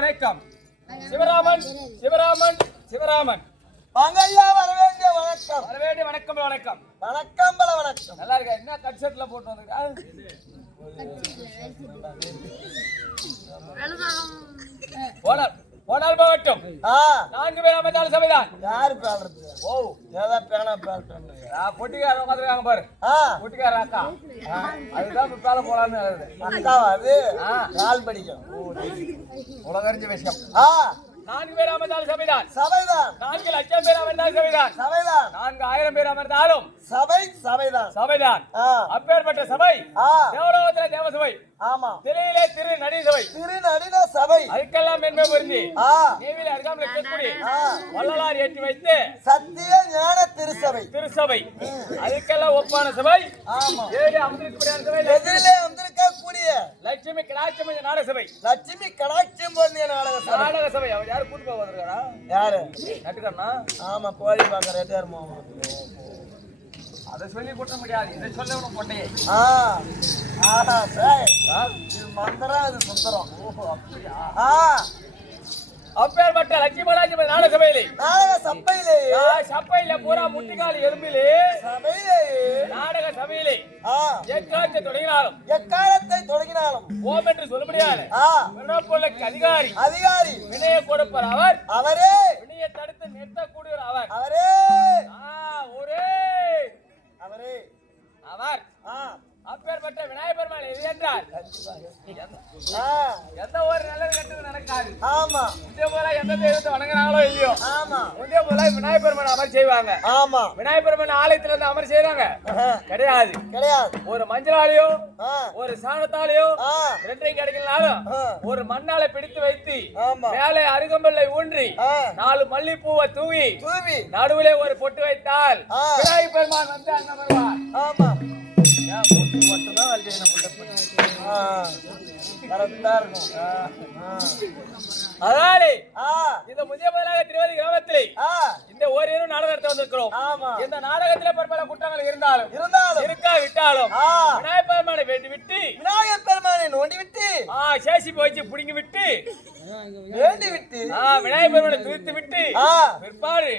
வணக்கம். சிவராமன் சிவராமன் சிவராமன் பங்கையா வரவேண்டிய வணக்கம். வரவேண்டிய வணக்கம் வணக்கம் வணக்கம் பல வணக்கம். நல்லா இருக்கா? என்ன கட் செட்ல போட்டு வந்திருக்கா? போனால் போகட்டும். 4 பேர் அமைந்தாலும் சபைதான். யாரு பேசுறது? ஓ ஏதா பேனா பேசுறது? பொட்டிக்காரன் உட்காந்துருக்காங்க பாரு. பொட்டிக்கார அக்கா. அதுதான் பேல போலான்னு அக்காவா அது? கால் படிக்கும். உலகறிஞ்ச விஷயம். 4 பேர் அமர்ந்தாலும் சபைதான். சபைதான். 4 லட்சம் பேர் அமர்ந்தாலும் சபைதான். சபைதான். 4000 பேர் அமர்ந்தாலும் சபைதான். சபைதான். அப்பேற்பட்ட சபை தேவலோகத்திலே தேவ சபை. ஆமா. திரையிலே திரு நடி சபை. திரு நடின சபை. அதுக்கெல்லாம் மென்மை பொருந்தி நேவிலே அருகாமல் இருக்கக்கூடிய வள்ளலார் ஏற்றி வைத்து சத்திய ஞான திருசபை. திருசபை அதுக்கெல்லாம் ஒப்பான சபை. ஆமா. எதிரிலே அமர்ந்திருக்கக்கூடிய சபை. எதிரிலே அமர்ந்திருக்கக்கூடிய லட்சுமி கடாட்சம் நாடக சபை. லட்சுமி கடாட்சம் பொருந்திய நாடக சபை. அவர் யாரு கூட்டு போக வந்திருக்காரா? யாரு? நட்டுக்கண்ணா. ஆமா, கோழி பாக்க ரெட்டியார் மாமா. அதை சொல்லி கூட்ட முடியாது. இதை சொல்ல உனக்கு பொட்டையே. இது மந்திரம், இது சுந்தரம். ஓஹோ, அப்படியா? அப்பேற்பட்ட லட்சுமி நாடக சபையிலே சபையில பூரா முட்டிக்கால் எறும்பிலே நாடக சபையிலே எக்காலத்தை தொடங்கினாலும் ஓம் என்று சொல்ல முடியாது. அதிகாரி வினையை கொடுப்பார் அவர். அவரே வினையை தடுத்து நிறுத்தக்கூடியவர் அவர். அவரே அவர் அப்பேற்பட்ட விநாயகர் பெருமாள் எது என்றால் எந்த ஒரு நல்லது கெட்டது நடக்காது. ஆமா. இதே போல எந்த தெய்வத்தை வணங்குறாங்களோ இல்லையோ, ஆமா, இதே போல விநாயகர் பெருமாள் அமர் செய்வாங்க. ஆமா. விநாயகர் பெருமாள் ஆலயத்துல இருந்து அமர் செய்யறாங்க கிடையாது. ஒரு மஞ்சளாலையோ ஒரு சாணத்தாலையோ ரெண்டையும் கிடைக்கலனாலும் ஒரு மண்ணால பிடித்து வைத்து மேலே அருகம்பல்லை ஊன்றி 4 மல்லிப்பூவை தூவி நடுவிலே ஒரு பொட்டு வைத்தால் விநாயகர் பெருமாள் வந்து அங்க வருவார். ஆமா. மட்டும்தான் அதனாலே இந்த முதிய முதலாக திருவதி கிராமத்திலே இந்த ஓரிரு நாடகம் நடத்த வந்திருக்கிறோம். இந்த நாடகத்திலே பல குற்றங்கள் இருந்தாலும் இருக்கா விட்டாலும் விநாயகர் பெருமானை நோண்டி விட்டு சேசி போச்சு புடிங்கி விட்டு விநாயகர் பெருமானை துதித்து விட்டு பிற்பாடு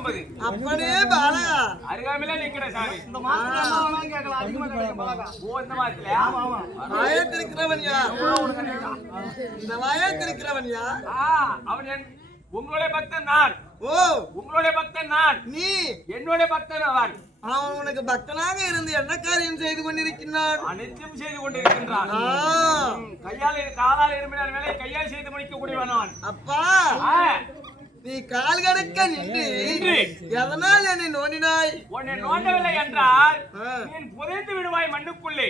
50. அப்படியே பாலகா அருகாமையில நிக்கிற சாமி. இந்த மாசத்துல எல்லாம் கேட்கலாம் அதிகமா கிடைக்கும் பலகா. ஓ இந்த மாசத்துல. ஆமா ஆமா. வாயத்திருக்கிறவன் யார்? இந்த வாயத்திருக்கிறவன் யார்? அவன் உங்களுடைய பக்தன் நான். ஓ உங்களுடைய பக்தன் நான். நீ என்னுடைய பக்தன் அவன். அவன் உனக்கு பக்தனாக இருந்து என்ன காரியம் செய்து கொண்டிருக்கிறான்? அனைத்தும் செய்து கொண்டிருக்கின்றான். கையால் காலால் இருமினால் வேலை கையால் செய்து முடிக்கக்கூடியவன் அவன். அப்பா நீ கால் கடக்க நின்று எதனால் என்னை நோண்டினாய்? உன்னை நோண்டவில்லை என்றால் நீ புதைத்து விடுவாய் மண்ணுக்குள்ளே.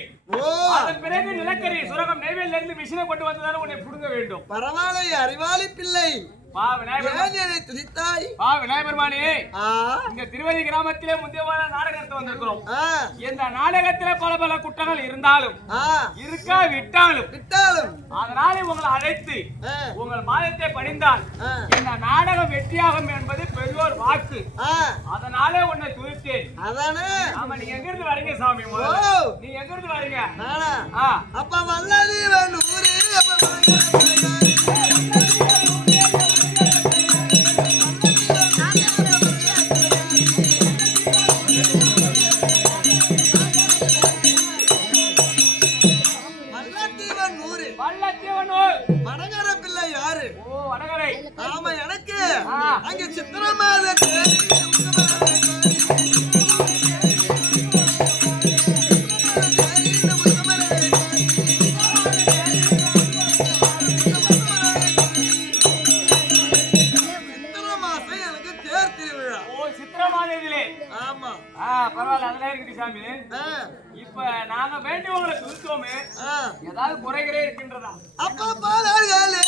அதன் பிறகு நிலக்கரி சுரகம் நெய்வேலியில இருந்து மிஷினை கொண்டு வந்ததால உன்னை புடுங்க வேண்டும். பரவாயில்லை அறிவாளி பிள்ளை. இங்க திருவதி கிராமத்திலே முந்தியமான நாடகத்தை வந்திருக்கிறோம். இந்த நாடகத்திலே பல பல குற்றங்கள் இருந்தாலும் இருக்கா விட்டாலும் அதனால உங்களை அழைத்து உங்கள் மாதத்தை படிந்தால் இந்த நாடகம் வெற்றியாகும் என்பது பெரியோர் வாக்கு. அதனாலே உன்னை துதித்தேன். ஆமா நீங்க எங்க இருந்து வரீங்க சாமி? நீங்க எங்க இருந்து வரீங்க? அப்ப வல்லதீவன் ஊரே ஆமா எனக்கு அங்க சித்திரமாத எனக்கு தேர் திருவிழா. சித்திரமாதத்திலே. ஆமா பரவாயில்ல அதெல்லாம் இருக்குது சாமி. இப்ப நாங்க வேண்டி உங்களை துதித்தோமே ஏதாவது குறைகளே இருக்கின்றதா? அப்பா பாடல்களே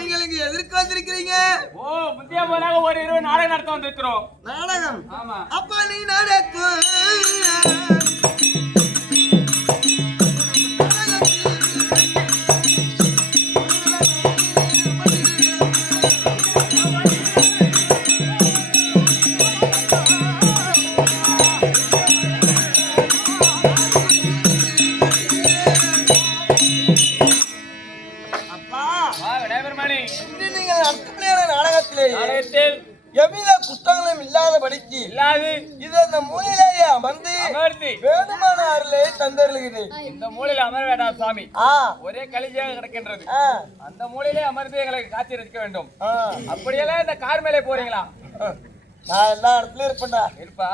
நீங்கள் இங்க எதற்கு வந்திருக்கிறீங்க? முந்திய போலாக ஒரு 20 நாடகம் நடத்த வந்திருக்கிறோம். நாடகம்? ஆமா. அப்ப நீ நடத்து நாடகத்தில் எவ்வித குற்றங்களும் இல்லாதபடிக்கு இது அந்த மூலையிலேயே அமர்ந்து வேணுமான அருளை தந்தருளுகிறேன். இந்த மூலையில அமர வேண்டாம் சாமி. ஒரே கலிஜியாக கிடக்கின்றது. அந்த மூலையிலே அமர்ந்து எங்களுக்கு காட்சி இருக்க வேண்டும். அப்படியெல்லாம் இந்த கார் மேலே போறீங்களா? நான் எல்லா இடத்துலயும் இருப்பேன்டா. இருப்பா?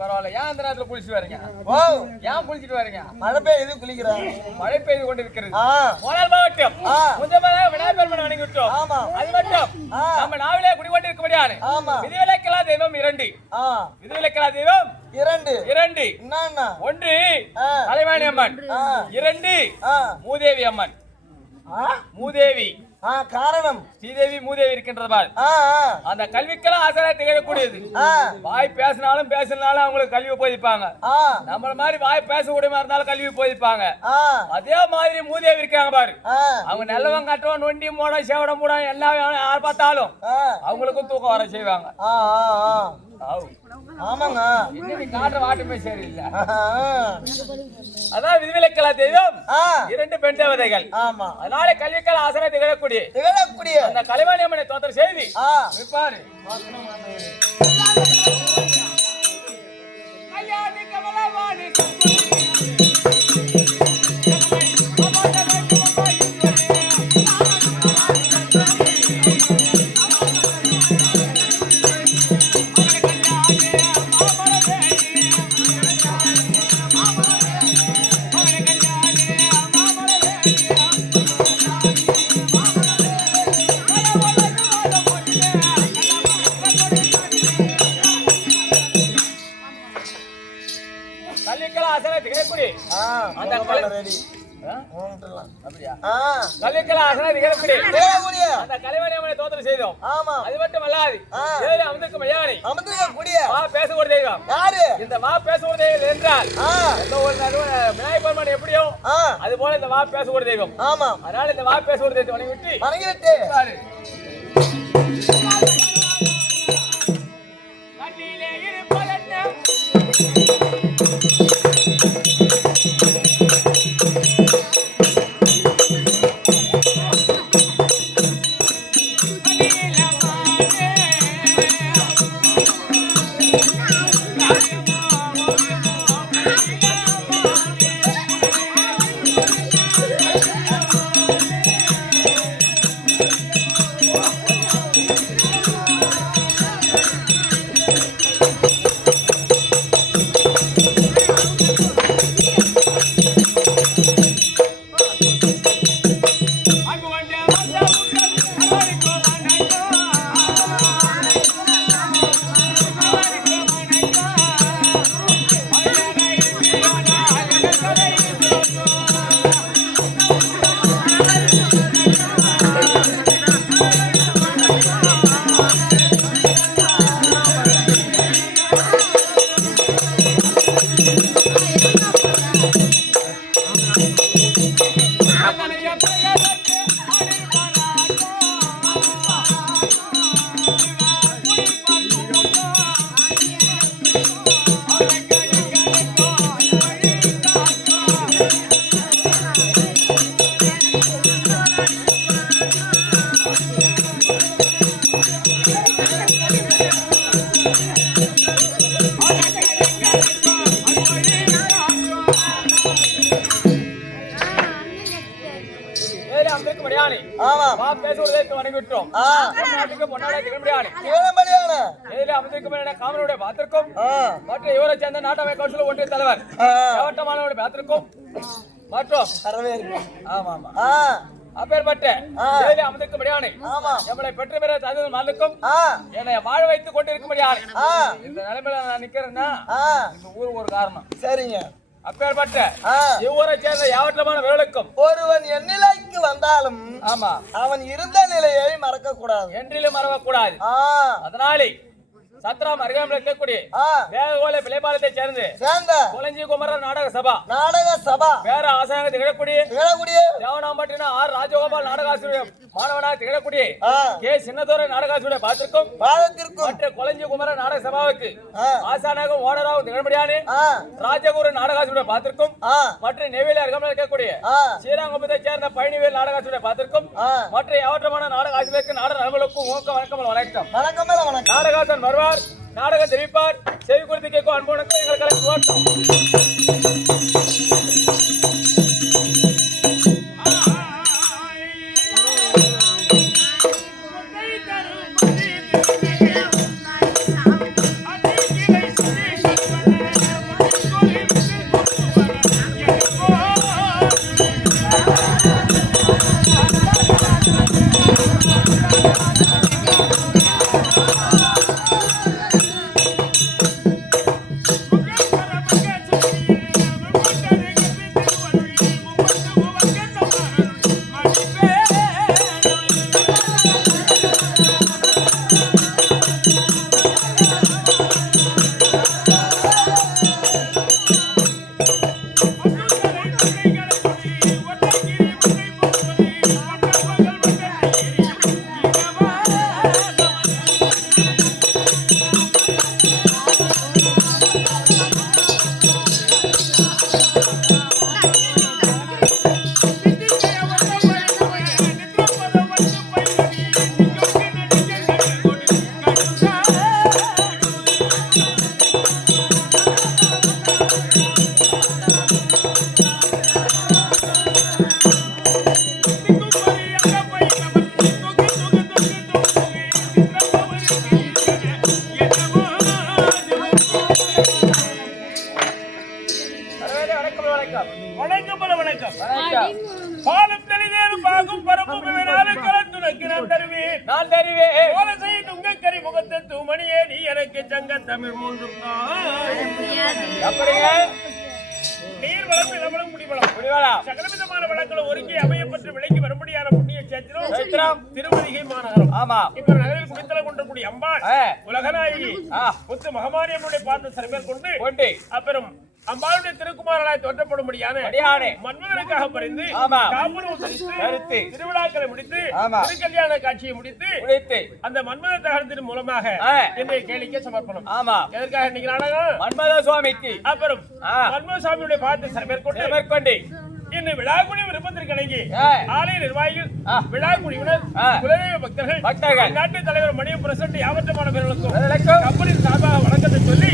பரவாயில்ல. ஏன் அந்த நேரத்துல குளிச்சுட்டு வரீங்க? ஏன் குளிச்சுட்டு வரீங்க? மழை பெய்யுது குளிக்கிறேன். மழை பெய்து கொண்டு இருக்கிறது. போனால் மாவட்டம் கொஞ்சமாக விநாயகர் வணங்கிவிட்டோம். அது மட்டும் நம்ம நாவிலே குடிகொண்டு இருக்க முடியாது. விதிவிலக்கலா தெய்வம் 2. விதிவிலக்கலா தெய்வம் 2. என்னன்னா 1 கலைவாணி அம்மன், 2 மூதேவி அம்மன். மூதேவி காரணம் ஸ்ரீதேவி மூதேவி இருக்கின்றது. அந்த கல்விக்கெல்லாம் ஆசையா திகழக்கூடியது. வாய் பேசினாலும் அவங்களுக்கு கல்வி போதிப்பாங்க. நம்மள மாதிரி வாய் பேசக்கூடிய இருந்தாலும் கல்வி போதிப்பாங்க. அதே மாதிரி மூதேவி இருக்காங்க பாரு. அவங்க நல்லவன் கட்டவன் நொண்டி மூட சேவட மூட எல்லாம் யார் பார்த்தாலும் அவங்களுக்கும் தூக்கம் வர செய்வாங்க. ஆமாங்க காட்டுற வாட்டுமே சரியில்லை. அதான் விதிவிலக்கலா தெய்வம் 2 பெண் தேவதைகள். அதனால கல்விக்கல் ஆசனை திகழக்கூடிய அந்த கலைவாணி அம்மனை தோத்திர செய்தி பாரு. கல்யாணி கமலவாணி திகழக்கூடிய அந்த ரெடி அப்படியா கலிக்கலாசன திகழக்கூடிய அந்த கலைவனியம்மனை தோத்திரம் செய்தோம். ஆமா அது மட்டும் அல்லாது ஏழு அமுதுக்கு மையானை அமர்ந்திருக்கக்கூடிய வா பேசக்கூடிய தெய்வம் யாரு? இந்த வா பேசக்கூடிய தெய்வம் என்றால் எந்த ஒரு விநாயகர் பெருமான் எப்படியோ அது போல இந்த வா பேசக்கூடிய தெய்வம். ஆமா அதனால இந்த வா பேசக்கூடிய தெய்வத்தை வணங்கிவிட்டு வணங்கிவிட்டு கட்டிலே இருப்பதென்ன ஆமா வா பேசுவதை வணங்கிவிட்டோம். பொன்னாடை திகழ்படியானே திகழம்படியான எதிலே அமர்ந்திருக்கும் காமனுடைய பாத்திருக்கும் மற்ற இவரை சேர்ந்த நாட்டமை கவுன்சில் ஒன்றிய தலைவர் மாவட்டமானவருடைய பாத்திருக்கும் மற்றும் ஆமா ஆமா அப்பேற்பட்ட அமர்ந்திருக்கும்படியானே நம்மளை பெற்று பெற தகுதி மண்ணுக்கும் என்னை வாழ வைத்துக் கொண்டிருக்கும்படியானே இந்த நிலைமையில நான் நிக்கிறேன்னா இந்த ஊர் ஒரு காரணம். சரிங்க. அப்பேற்பட்ட இவ்வூரை சேர்ந்த யாவற்றமான வேலைக்கும் ஒருவன் எந்நிலைக்கு வந்தாலும் ஆமா அவன் இருந்த நிலையை மறக்க கூடாது, என்றிலும் மறக்கக்கூடாது. அதனாலே சத்ராம் அருகாமல் இருக்கக்கூடிய வேககோலை பிள்ளைபாலத்தை சேர்ந்து குலஞ்சி குமரன் நாடக சபா வேற ஆசாங்க திகழக்கூடிய தேவனாம்பட்டின ஆர் ராஜகோபால் நாடகாசிரியர் மாணவனாக திகழக்கூடிய கே சின்னதோர நாடகாசிரியர் பாத்திருக்கும் மற்ற குலஞ்சி குமரன் நாடக சபாவுக்கு ஆசானாக ஓனராக திகழபடியானே ராஜகுரு நாடகாசிரியர் பாத்திருக்கும் மற்ற நெய்வேலி அருகாமல் இருக்கக்கூடிய ஸ்ரீரங்கத்தை சேர்ந்த பழனிவேல் நாடகாசிரியர் பாத்திருக்கும் மற்ற ஏவற்றமான நாடகாசிரியருக்கு நாடக நண்பர்களுக்கும் ஊக்க வணக்கம் வணக்கம். நாடகாசன் வருவார், நாடகம் தெரிவிப்பார், செய்தி குறித்து கேட்கும் அன்புணக்கம் எங்களுக்கு துவக்கம். வளம் இளவளம் முடிவளம் முடிவலாம் சகலவிதமான வளங்களும் ஒருங்கி அமையப்பட்டு விளங்கி வரும்படியான புண்ணிய சேத்திரம் சேத்திரம். திருமதிகை மாநகரம். ஆமா இப்ப நகரில் குடித்தல கொண்டிருக்கூடிய அம்பாள் உலகநாயகி முத்து மகமாரியம்மனுடைய பார்த்து சிறமேற்கொண்டு கொண்டு அப்புறம் அம்பாளுடைய திருக்குமாரனாய் தோற்றப்படும்படியான அடியானே. மன்மதனுக்காக பறிந்து ஆமா. காப்புணர்வு தரித்து தரித்து. திருவிழாக்களை முடித்து ஆமா. திருக்கல்யாண காட்சியை முடித்து முடித்து அந்த மன்மத தகரத்தின் மூலமாக இன்றைய கேளிக்கை சமர்ப்பணம். ஆமா எதற்காக இன்னைக்கு நாடகம்? மன்மத சுவாமிக்கு அப்புறம் மன்மத சுவாமியுடைய பார்த்து சிறமேற்கொண்டு மேற்கொண்டு இன்னும் விழாக்குடி விருப்பத்திற்கு இணங்கி ஆலய நிர்வாகிகள் விழாக்குடியினர் குலதெய்வ பக்தர்கள் நாட்டு தலைவர் மணியம் பிரசிடண்ட் யாவற்றமான பேர்களுக்கும் கம்பெனியின் சார்பாக வணக்கத்தை சொல்லி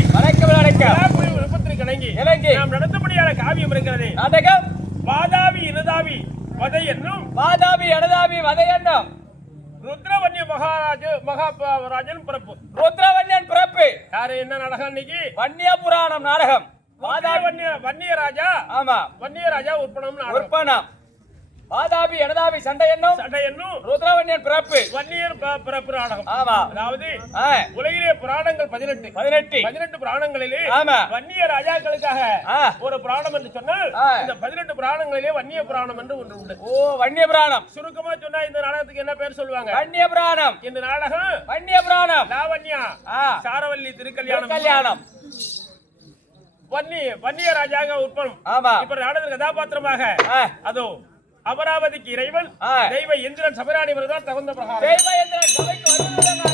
விழாக்குடி விருப்பத்திற்கு இணங்கி நாம் நடத்தபடியான காவியம் இருக்கிறது. நாடகம் வாதாவி இனதாவி வதை என்னும் வாதாபி அனதாபி வதை என்னும் ருத்ரவன்ய மகாராஜன் பிறப்பு. ருத்ரவன்யன் பிறப்பு. யாரு என்ன நாடகம் இன்னைக்கு? வன்னிய புராணம் நாடகம். வன்னிய ராஜா. ஆமா வன்னிய ராஜா உற்பணம் நாடகம். உற்பணம். வாதாபி அனதாபி சண்டை என்னும் ருத்ரவன்யன் பிறப்பு. வன்னியர் பிறப்பு நாடகம். ஆமா அதாவது உலகிலே புராணங்கள் 18 புராணங்களிலே வன்னிய ராஜாக்களுக்காக ஒரு புராணம் என்று சொன்னால் இந்த 18 புராணங்களிலே வன்னிய புராணம் என்று ஒன்று உண்டு. ஓ வன்னிய புராணம். சுருக்கமா சொன்னா இந்த நாடகத்துக்கு என்ன பேர் சொல்லுவாங்க? வன்னிய புராணம். இந்த நாடகம் வன்னிய புராணம். லாவண்யா சாரவல்லி திருக்கல்யாணம் வன்னிய ராஜாங்க உற்பம். இப்ப நாடக கதாபாத்திரமாக அதோ அமராவதிக்கு இறைவன் தெய்வ இந்திரன் சபராணி வருதான் தகுந்த பிரகாரம் தெய்வ இந்திரன் சபைக்கு வருவதற்காக